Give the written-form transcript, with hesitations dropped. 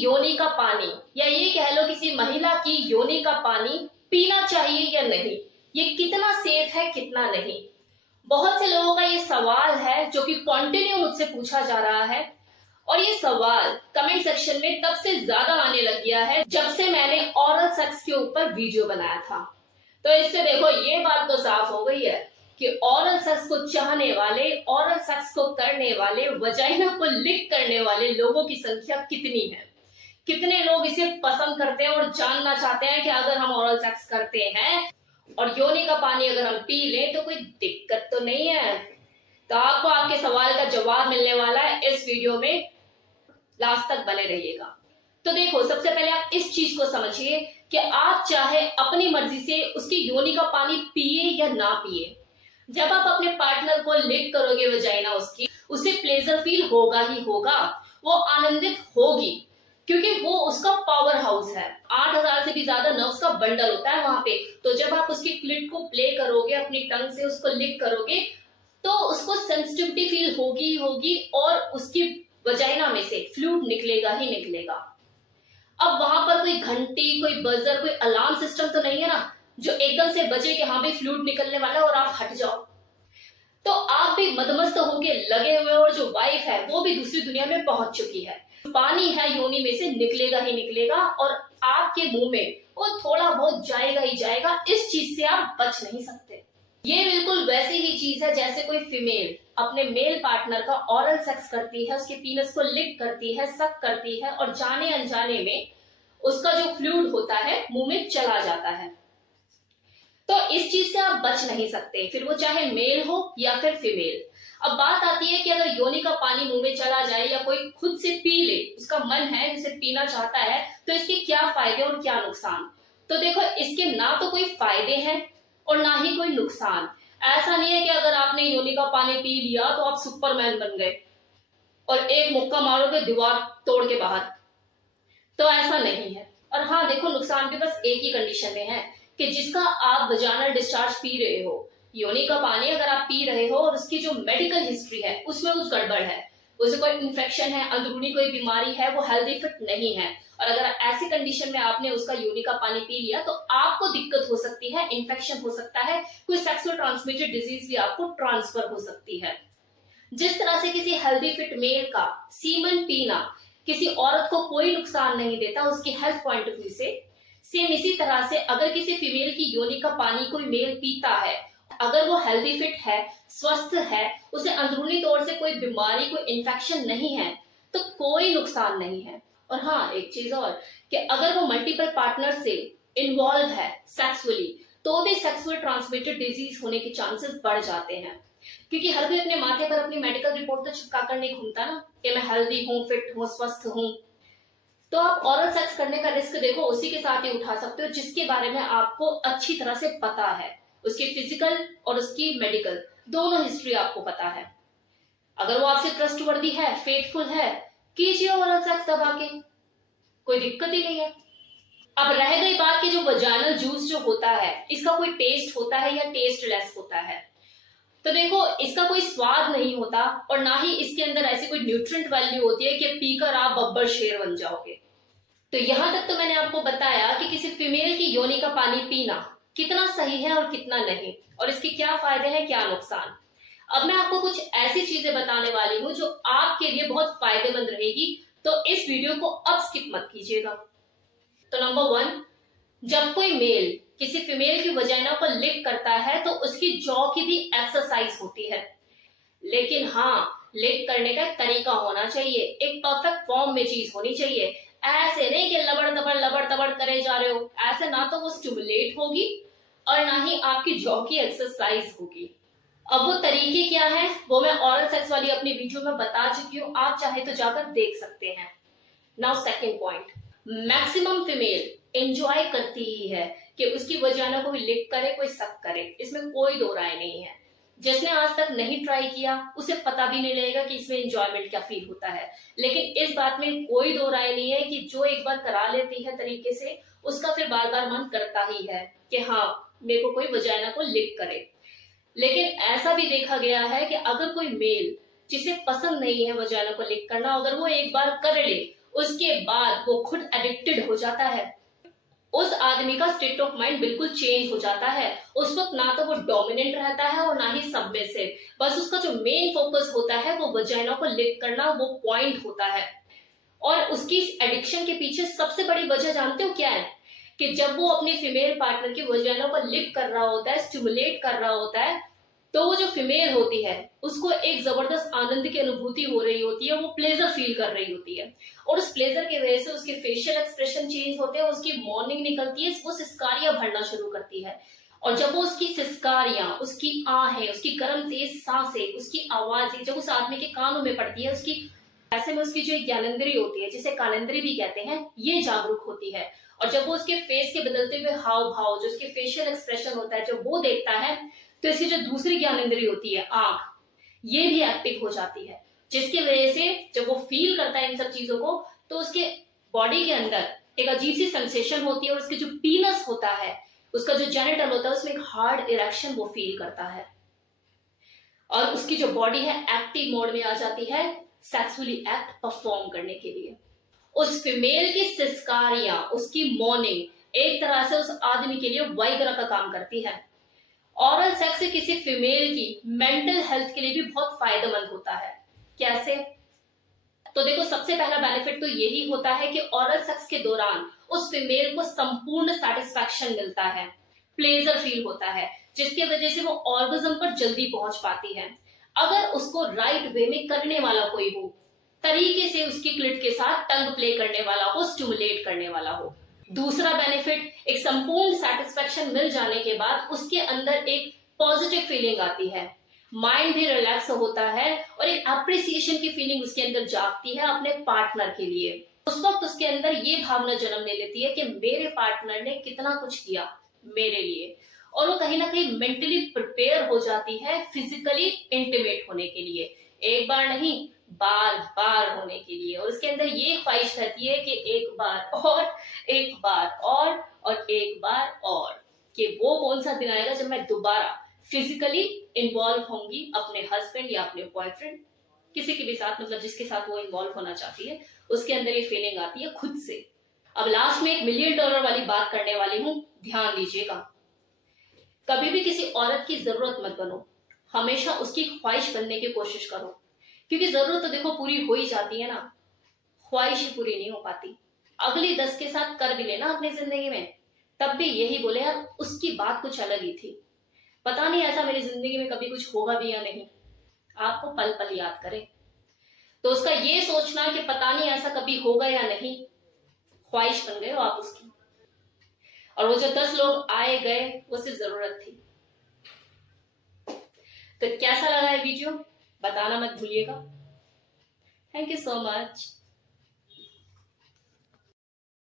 योनि का पानी या ये कह लो किसी महिला की योनि का पानी पीना चाहिए या नहीं, ये कितना सेफ है कितना नहीं। बहुत से लोगों का ये सवाल है जो कि कंटिन्यू मुझसे पूछा जा रहा है और ये सवाल कमेंट सेक्शन में तब से ज्यादा आने लग गया है जब से मैंने ओरल सेक्स के ऊपर वीडियो बनाया था। तो इससे देखो ये बात तो साफ हो गई है कि ओरल सेक्स को चाहने वाले, ओरल सेक्स को करने वाले, वजाइना को लिक करने वाले लोगों की संख्या कितनी है, कितने लोग इसे पसंद करते हैं और जानना चाहते हैं कि अगर हम ओरल सेक्स करते हैं और योनि का पानी अगर हम पी लें तो कोई दिक्कत तो नहीं है। तो आपको आपके सवाल का जवाब मिलने वाला है इस वीडियो में, लास्ट तक बने रहिएगा। तो देखो, सबसे पहले आप इस चीज को समझिए कि आप चाहे अपनी मर्जी से उसकी योनि का पानी पिए या ना पिए, जब आप अपने पार्टनर को लिक करोगे वजाइना उसकी, उसे प्लेजर फील होगा ही होगा, वो आनंदित होगी क्योंकि वो उसका पावर हाउस है। 8000 से भी ज्यादा नर्व्स का बंडल होता है वहां पे। तो जब आप उसकी क्लिट को प्ले करोगे, अपनी टंग से उसको लिक करोगे, तो उसको सेंसिटिविटी फील होगी होगी और उसकी वजाइना में से फ्लूइड निकलेगा ही निकलेगा। अब वहां पर कोई घंटी, कोई बजर, कोई अलार्म सिस्टम तो नहीं है ना जो एकदम से बजे कि हाँ भाई फ्लूइड निकलने वाला है और आप हट जाओ। तो आप भी मदमस्त होके लगे हुए और जो वाइफ है वो भी दूसरी दुनिया में पहुंच चुकी है। पानी है योनि में से निकलेगा ही निकलेगा और आपके मुंह में वो थोड़ा बहुत जाएगा ही जाएगा। इस चीज से आप बच नहीं सकते। ये बिल्कुल वैसी ही चीज है जैसे कोई फीमेल अपने मेल पार्टनर का ओरल सेक्स करती है, उसके पीनस को लिक करती है, सक करती है और जाने अनजाने में उसका जो फ्लूइड होता है मुंह में चला जाता है। तो इस चीज से आप बच नहीं सकते, फिर वो चाहे मेल हो या फिर फीमेल। अब बात आती है कि अगर योनि का पानी मुंह में चला जाए या कोई खुद से पी ले, उसका मन है जिसे पीना चाहता है, तो इसके क्या फायदे और क्या नुकसान। तो देखो, इसके ना तो कोई फायदे हैं और ना ही कोई नुकसान। ऐसा नहीं है कि अगर आपने योनि का पानी पी लिया तो आप सुपरमैन बन गए और एक मुक्का मारोगे दीवार तोड़ के बाहर, तो ऐसा नहीं है। और हाँ देखो, नुकसान भी बस एक ही कंडीशन में है कि जिसका आप वजाइनल डिस्चार्ज पी रहे हो, योनि का पानी अगर आप पी रहे हो और उसकी जो मेडिकल हिस्ट्री है उसमें कुछ गड़बड़ है, उसे कोई इन्फेक्शन है, अंदरूनी कोई बीमारी है, वो हेल्दी फिट नहीं है, और अगर ऐसी कंडीशन में आपने उसका योनि का पानी पी लिया तो आपको दिक्कत हो सकती है, इन्फेक्शन हो सकता है, कोई सेक्सुअल ट्रांसमिटेड डिजीज भी आपको ट्रांसफर हो सकती है। जिस तरह से किसी हेल्दी फिट मेल का सीमन पीना किसी औरत को कोई नुकसान नहीं देता उसकी हेल्थ पॉइंट ऑफ व्यू से, सेम इसी तरह से अगर किसी फीमेल की योनि का पानी कोई मेल पीता है, अगर वो हेल्दी फिट है, स्वस्थ है, उसे अंदरूनी तौर से कोई बीमारी, कोई इन्फेक्शन नहीं है, तो कोई नुकसान नहीं है। और हाँ, एक चीज और कि अगर वो मल्टीपल पार्टनर से इन्वॉल्व है सेक्सुअली, तो भी सेक्सुअल ट्रांसमिटेड डिजीज होने के चांसेस बढ़ जाते हैं, क्योंकि हर कोई अपने माथे पर अपनी मेडिकल रिपोर्ट तो चिपका कर नहीं घूमता ना कि मैं हेल्दी हूँ, फिट हूँ, स्वस्थ हूँ। तो आप ओरल सेक्स करने का रिस्क देखो उसी के साथ ही उठा सकते हो जिसके बारे में आपको अच्छी तरह से पता है, उसकी फिजिकल और उसकी मेडिकल दोनों हिस्ट्री आपको पता है। अगर वो आपसे ट्रस्टवर्दी है, फेथफुल है, कीजिए ओरल सेक्स दबा के, कोई दिक्कत ही नहीं है। अब रह गई बात कि जो वजाइनल जूस जो होता है इसका कोई टेस्ट होता है या टेस्टलेस होता है, तो देखो इसका कोई स्वाद नहीं होता और ना ही इसके अंदर ऐसी कोई न्यूट्रिएंट वैल्यू होती है कि पीकर आप बब्बर शेर बन जाओगे। तो यहां तक तो मैंने आपको बताया कि किसी फीमेल की योनि का पानी पीना कितना सही है और कितना नहीं, और इसके क्या फायदे हैं क्या नुकसान। अब मैं आपको कुछ ऐसी चीजें बताने वाली हूँ जो आपके लिए बहुत फायदेमंद रहेगी, तो इस वीडियो को अब स्किप मत कीजिएगा। तो नंबर 1, जब कोई मेल किसी फीमेल की वजाइना को लिक करता है तो उसकी जॉ की भी एक्सरसाइज होती है, लेकिन हाँ लिक करने का तरीका होना चाहिए, एक परफेक्ट फॉर्म में चीज होनी चाहिए। ऐसे नहीं कि लबड़ तबड़ करे जा रहे हो, ऐसे ना तो वो स्टिमुलेट होगी और ना ही आपकी जॉ की एक्सरसाइज होगी। अब वो तरीके क्या है वो मैं ओरल सेक्स वाली अपनी वीडियो में बता चुकी हूँ, आप चाहे तो जाकर देख सकते हैं। Now second point, maximum female enjoy करती ही है कि उसकी वजाइना को भी लिक करे, कोई सक करे, इसमें कोई दो राय नहीं है। जिसने आज तक नहीं ट्राई किया उसे पता भी नहीं लगेगा कि इसमें एंजॉयमेंट क्या फील होता है, लेकिन इस बात में कोई दो राय नहीं है कि जो एक बार करा लेती है तरीके से उसका फिर बार बार मन करता ही है कि हाँ मेरे को कोई वजाइना को लिक करे। लेकिन ऐसा भी देखा गया है कि अगर कोई मेल जिसे पसंद नहीं है वजाइना को लिक करना, अगर वो एक बार कर ले उसके बाद वो खुद एडिक्टेड हो जाता है। उस आदमी का स्टेट ऑफ माइंड बिल्कुल चेंज हो जाता है। उस वक्त ना तो वो डोमिनेंट रहता है और ना ही सबमिसिव। बस उसका जो मेन फोकस होता है वो वजाइना को लिक करना, वो पॉइंट होता है। और उसकी इस एडिक्शन के पीछे सबसे बड़ी वजह जानते हो क्या है? कि जब वो अपने फीमेल पार्टनर की वजाइना को लिक कर रहा होता है, स्टिमुलेट कर रहा होता है, तो वो जो फीमेल होती है उसको एक जबरदस्त आनंद की अनुभूति हो रही होती है, वो प्लेजर फील कर रही होती है। और उस प्लेजर की वजह से उसके फेशियल एक्सप्रेशन चेंज होते हैं, उसकी मॉर्निंग निकलती है, वो सिस्कारियां भरना शुरू करती है। और जब वो उसकी सिस्कारियां, उसकी आहें, उसकी गर्म तेज सांसें, उसकी आवाजें जब उस आदमी के कानों में पड़ती है, उसकी ऐसे में उसकी जो ज्ञानेंद्री होती है, जिसे कानेंद्री भी कहते हैं, ये जागरूक होती है। और जब वो उसके फेस के बदलते हुए हाव भाव, जो उसके फेशियल एक्सप्रेशन होता है, जब वो देखता है, तो इसकी जो दूसरी ज्ञानेंद्री होती है, आंख, ये भी एक्टिव हो जाती है। जिसकी वजह से जब वो फील करता है इन सब चीजों को, तो उसके बॉडी के अंदर एक अजीब सी सेंसेशन होती है, और उसके जो पीनस होता है, उसका जो जेनिटल होता है, उसमें एक हार्ड इरेक्शन वो फील करता है। और उसकी जो बॉडी है एक्टिव मोड में आ जाती है सेक्सुअली एक्ट परफॉर्म करने के लिए। उस फीमेल की सिस्कारियां, उसकी मॉर्निंग एक तरह से उस आदमी के लिए वाइग्रा का काम करती है। ऑरल सेक्स किसी फीमेल की मेंटल हेल्थ के लिए भी बहुत फायदेमंद होता है। कैसे? तो देखो, सबसे पहला बेनिफिट तो यही होता है कि ऑरल सेक्स के दौरान उस फीमेल को संपूर्ण सेटिस्फैक्शन मिलता है, प्लेजर फील होता है, जिसकी वजह से वो ऑर्गेज्म पर जल्दी पहुंच पाती है। अगर उसको राइट वे में करने वाला कोई हो, तरीके से उसकी क्लिट के साथ टंग प्ले करने वाला हो, स्टिमुलेट करने वाला हो। दूसरा बेनिफिट, एक संपूर्ण सेटिस्फैक्शन मिल जाने के बाद उसके अंदर एक पॉजिटिव फीलिंग आती है, माइंड भी रिलैक्स होता है, और एक अप्रिसिएशन की फीलिंग उसके अंदर जागती है अपने पार्टनर के लिए। उस वक्त उसके अंदर ये भावना जन्म ले लेती है कि मेरे पार्टनर ने कितना कुछ किया मेरे लिए, और वो कहीं ना कहीं मेंटली प्रिपेयर हो जाती है फिजिकली इंटीमेट होने के लिए, एक बार नहीं बार बार होने के लिए। और उसके अंदर ये ख्वाहिश रहती है कि एक बार और, एक बार और एक बार और, कि वो कौन सा दिन आएगा जब मैं दोबारा फिजिकली इन्वॉल्व होंगी अपने हस्बैंड या अपने बॉयफ्रेंड, किसी के भी साथ, मतलब जिसके साथ वो इन्वॉल्व होना चाहती है, उसके अंदर ये फीलिंग आती है खुद से। अब लास्ट में एक $1 मिलियन वाली बात करने वाली हूं, ध्यान दीजिएगा। कभी भी किसी औरत की जरूरत मत बनो, हमेशा उसकी ख्वाहिश बनने की कोशिश करो, क्योंकि जरूरत तो देखो पूरी हो ही जाती है ना, ख्वाहिश ही पूरी नहीं हो पाती। अगली 10 के साथ कर भी लेना अपनी जिंदगी में, तब भी यही बोले यार उसकी बात कुछ अलग ही थी, पता नहीं ऐसा मेरी जिंदगी में कभी कुछ होगा भी या नहीं। आपको पल पल याद करे, तो उसका ये सोचना कि पता नहीं ऐसा कभी होगा या नहीं, ख्वाहिश बन गए हो आप उसकी। और वो जो 10 लोग आए गए वो सिर्फ जरूरत थी। तो कैसा लगा है वीडियो, बताना मत भूलिएगा। Thank you so much.